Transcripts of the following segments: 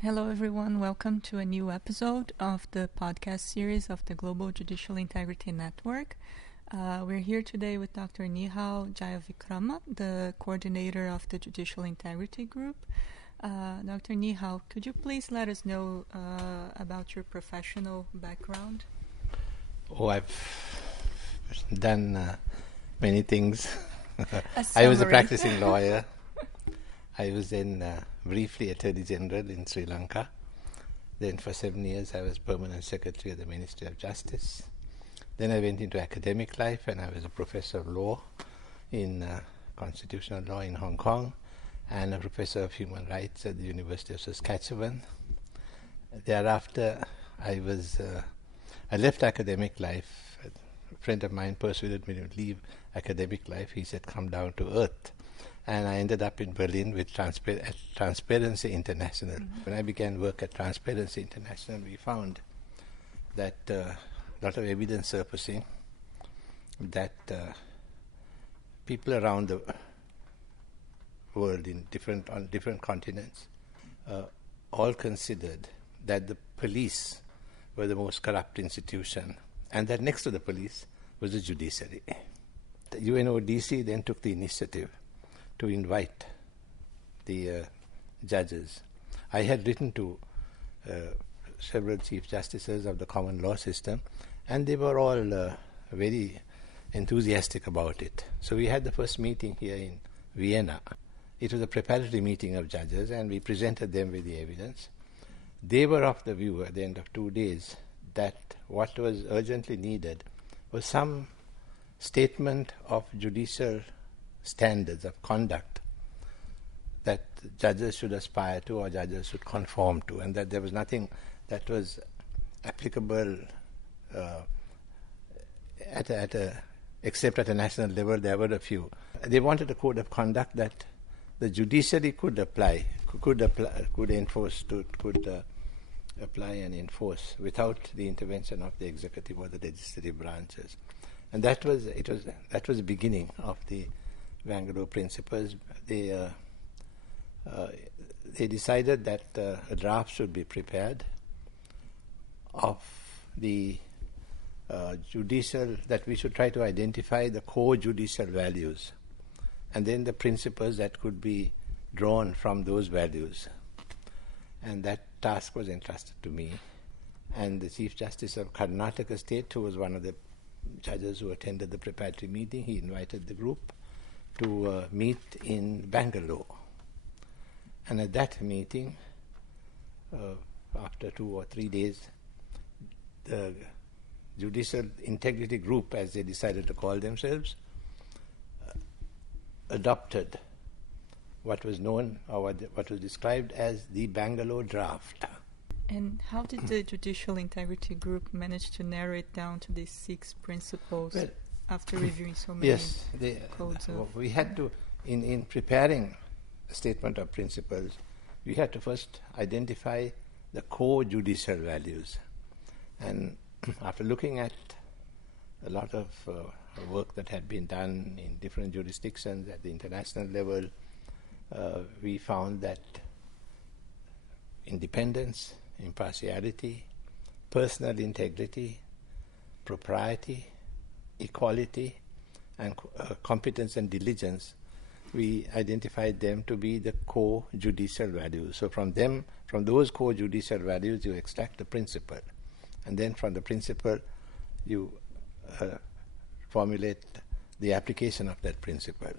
Hello everyone, welcome to a new episode of the podcast series of the Global Judicial Integrity Network. We're here today with Dr. Nihal Jayawickrama, the coordinator of the Judicial Integrity Group. Dr. Nihal, could you please let us know about your professional background? I've done many things. I was a practicing lawyer. I was then briefly Attorney General in Sri Lanka. Then for 7 years I was Permanent Secretary of the Ministry of Justice. Then I went into academic life and I was a professor of law in constitutional law in Hong Kong and a professor of human rights at the University of Saskatchewan. Thereafter I left academic life. A friend of mine persuaded me to leave academic life. He said, come down to earth. And I ended up in Berlin with Transparency International. Mm-hmm. When I began work at Transparency International, we found that a lot of evidence surfacing that people around the world on different continents all considered that the police were the most corrupt institution, and that next to the police was the judiciary. The UNODC then took the initiative to invite the judges. I had written to several Chief Justices of the common law system, and they were all very enthusiastic about it. So we had the first meeting here in Vienna. It was a preparatory meeting of judges, and we presented them with the evidence. They were of the view at the end of 2 days that what was urgently needed was some statement of judicial standards of conduct that judges should aspire to or judges should conform to, and that there was nothing that was applicable except at a national level. There were a few. They wanted a code of conduct that the judiciary could apply and enforce without the intervention of the executive or the legislative branches, and that was the beginning of the Bangalore principles. They decided that a draft should be prepared of the judicial, that we should try to identify the core judicial values and then the principles that could be drawn from those values. And that task was entrusted to me. And the Chief Justice of Karnataka State, who was one of the judges who attended the preparatory meeting, he invited the group to meet in Bangalore. And at that meeting, after 2 or 3 days, the Judicial Integrity Group, as they decided to call themselves, adopted what was known or what was described as the Bangalore draft. And how did the Judicial Integrity Group manage to narrow it down to these 6 principles? Well, after reviewing so many codes we had to, in preparing a statement of principles, we had to first identify the core judicial values. And after looking at a lot of work that had been done in different jurisdictions at the international level, we found that independence, impartiality, personal integrity, propriety, equality, and competence and diligence, we identified them to be the core judicial values. So from those core judicial values, you extract the principle, and then from the principle, you formulate the application of that principle.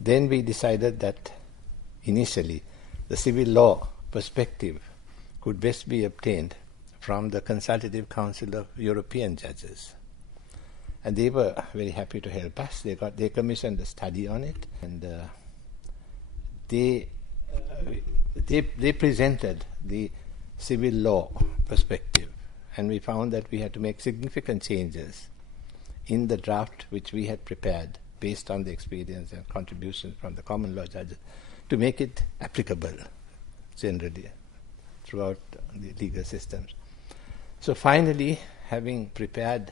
Then we decided that initially the civil law perspective could best be obtained from the Consultative Council of European Judges. And they were very happy to help us. They commissioned a study on it, and they presented the civil law perspective, and we found that we had to make significant changes in the draft which we had prepared based on the experience and contributions from the common law judges to make it applicable generally throughout the legal systems. So finally, having prepared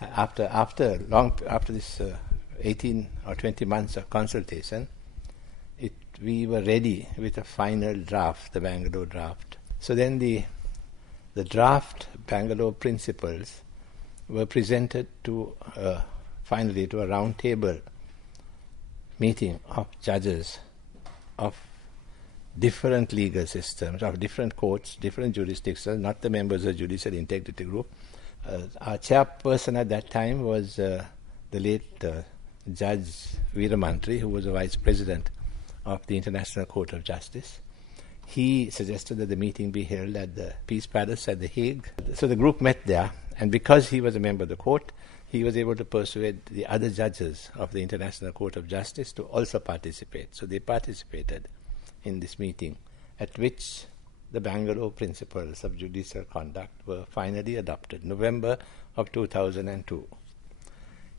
after this 18 or 20 months of consultation, we were ready with a final draft, the Bangalore draft. So then the draft Bangalore principles were presented to finally to a round table meeting of judges of different legal systems, of different courts, different jurisdictions, not the members of Judicial Integrity Group. Our chairperson at that time was the late Judge Veeramantri, who was the vice president of the International Court of Justice. He suggested that the meeting be held at the Peace Palace at The Hague. So the group met there, and because he was a member of the court, he was able to persuade the other judges of the International Court of Justice to also participate. So they participated in this meeting, at which the Bangalore Principles of Judicial Conduct were finally adopted, November of 2002.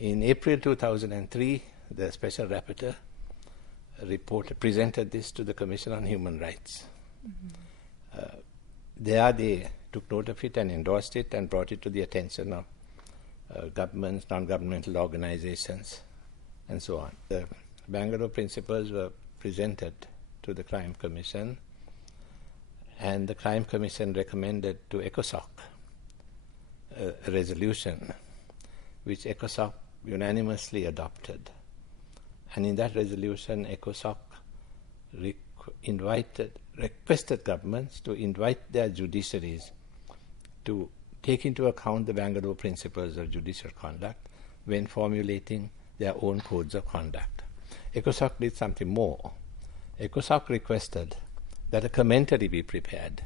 In April 2003, the Special Rapporteur presented this to the Commission on Human Rights. There they took note of it and endorsed it and brought it to the attention of governments, non-governmental organizations, and so on. The Bangalore Principles were presented to the Crime Commission, and the Crime Commission recommended to ECOSOC a resolution which ECOSOC unanimously adopted. And in that resolution, ECOSOC requested governments to invite their judiciaries to take into account the Bangalore Principles of Judicial Conduct when formulating their own codes of conduct. ECOSOC did something more. ECOSOC requested that a commentary be prepared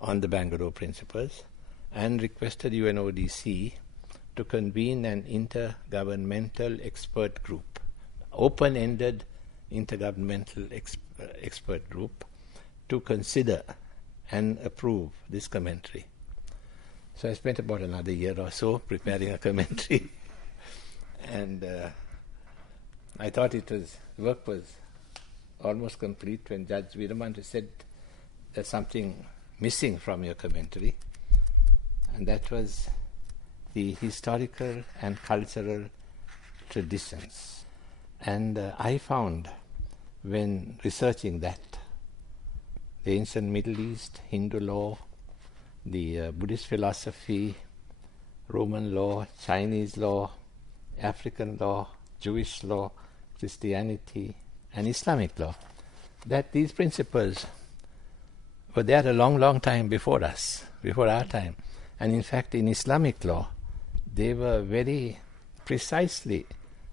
on the Bangalore Principles and requested UNODC to convene an intergovernmental expert group, open-ended intergovernmental expert group, to consider and approve this commentary. So I spent about another year or so preparing a commentary, and I thought work was almost complete when Judge Veeramantri said there's something missing from your commentary, and that was the historical and cultural traditions. And I found, when researching that, the ancient Middle East, Hindu law, the Buddhist philosophy, Roman law, Chinese law, African law, Jewish law, Christianity, and Islamic law, that these principles were there a long, long time before us, before our time. And in fact, in Islamic law, they were very precisely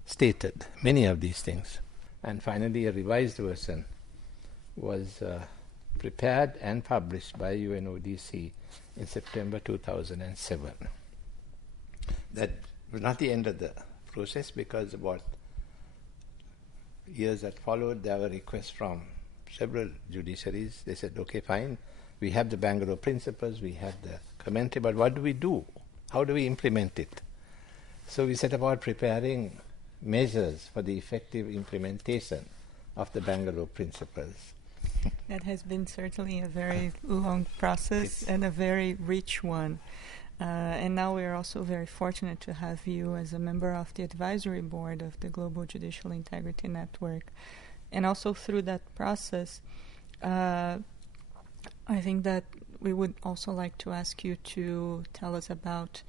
stated, many of these things. And finally, a revised version was prepared and published by UNODC in September 2007. That was not the end of the process, because about years that followed, there were requests from several judiciaries. They said, okay, fine, we have the Bangalore Principles, we have the commentary, but what do we do? How do we implement it? So we set about preparing measures for the effective implementation of the Bangalore Principles. That has been certainly a very long process and a very rich one. And now we are also very fortunate to have you as a member of the advisory board of the Global Judicial Integrity Network. And also through that process, I think that we would also like to ask you to tell us about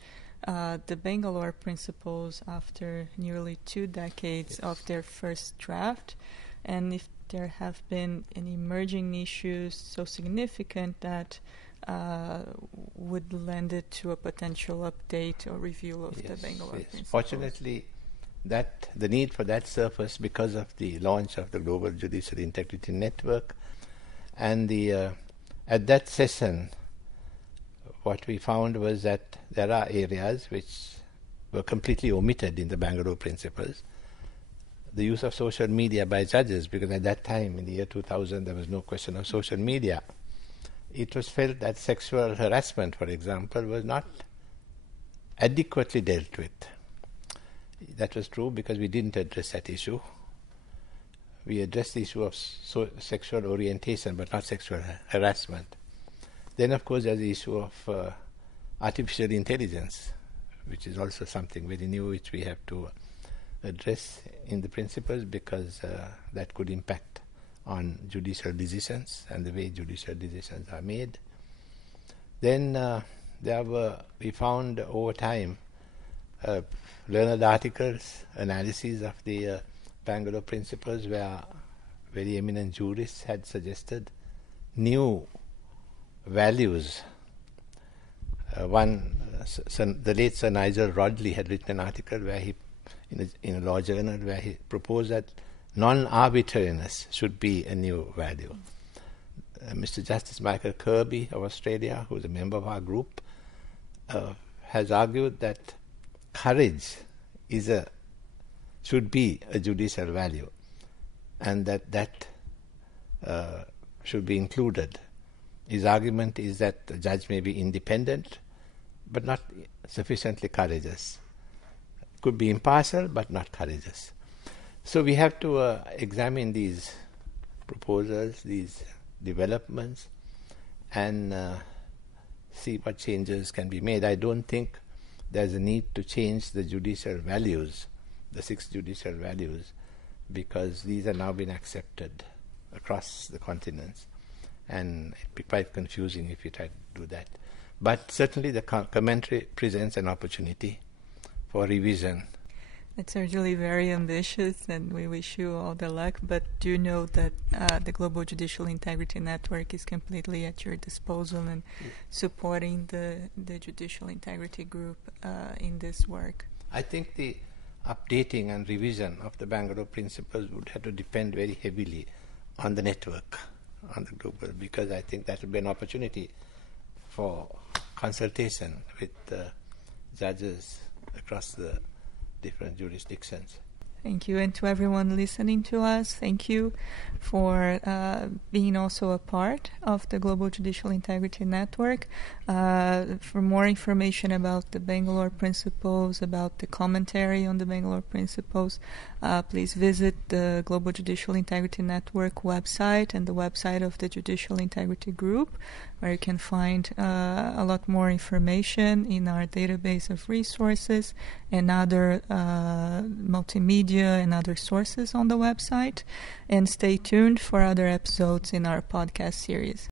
the Bangalore Principles after nearly 2 decades of their first draft, and if there have been any emerging issues so significant that would lend it to a potential update or review of the Bangalore Principles. Fortunately, that the need for that surfaced because of the launch of the Global Judicial Integrity Network, and at that session, what we found was that there are areas which were completely omitted in the Bangalore Principles. The use of social media by judges, because at that time, in the year 2000, there was no question of social media. It was felt that sexual harassment, for example, was not adequately dealt with. That was true because we didn't address that issue. We addressed the issue of sexual orientation, but not sexual harassment. Then, of course, there's the issue of artificial intelligence, which is also something very new which we have to address in the principles because that could impact on judicial decisions and the way judicial decisions are made. Then we found over time learned articles, analyses of the Bangalore principles where very eminent jurists had suggested new values. The late Sir Nigel Rodley had written an article where he, in a law journal, where he proposed that non-arbitrariness should be a new value. Mr. Justice Michael Kirby of Australia, who is a member of our group, has argued that courage should be a judicial value, and that should be included. His argument is that the judge may be independent, but not sufficiently courageous. Could be impartial, but not courageous. So we have to examine these proposals, these developments, and see what changes can be made. I don't think there's a need to change the judicial values, the 6 judicial values, because these have now been accepted across the continents, and it'd be quite confusing if you try to do that. But certainly the commentary presents an opportunity for revision. It's certainly very ambitious, and we wish you all the luck, but do know that the Global Judicial Integrity Network is completely at your disposal and supporting the Judicial Integrity Group in this work. I think the updating and revision of the Bangalore principles would have to depend very heavily on the network, on the global, because I think that would be an opportunity for consultation with judges across the different jurisdictions. Thank you. And to everyone listening to us, thank you for being also a part of the Global Judicial Integrity Network. For more information about the Bangalore Principles, about the commentary on the Bangalore Principles, please visit the Global Judicial Integrity Network website and the website of the Judicial Integrity Group, where you can find a lot more information in our database of resources and other multimedia and other sources on the website. And stay tuned for other episodes in our podcast series.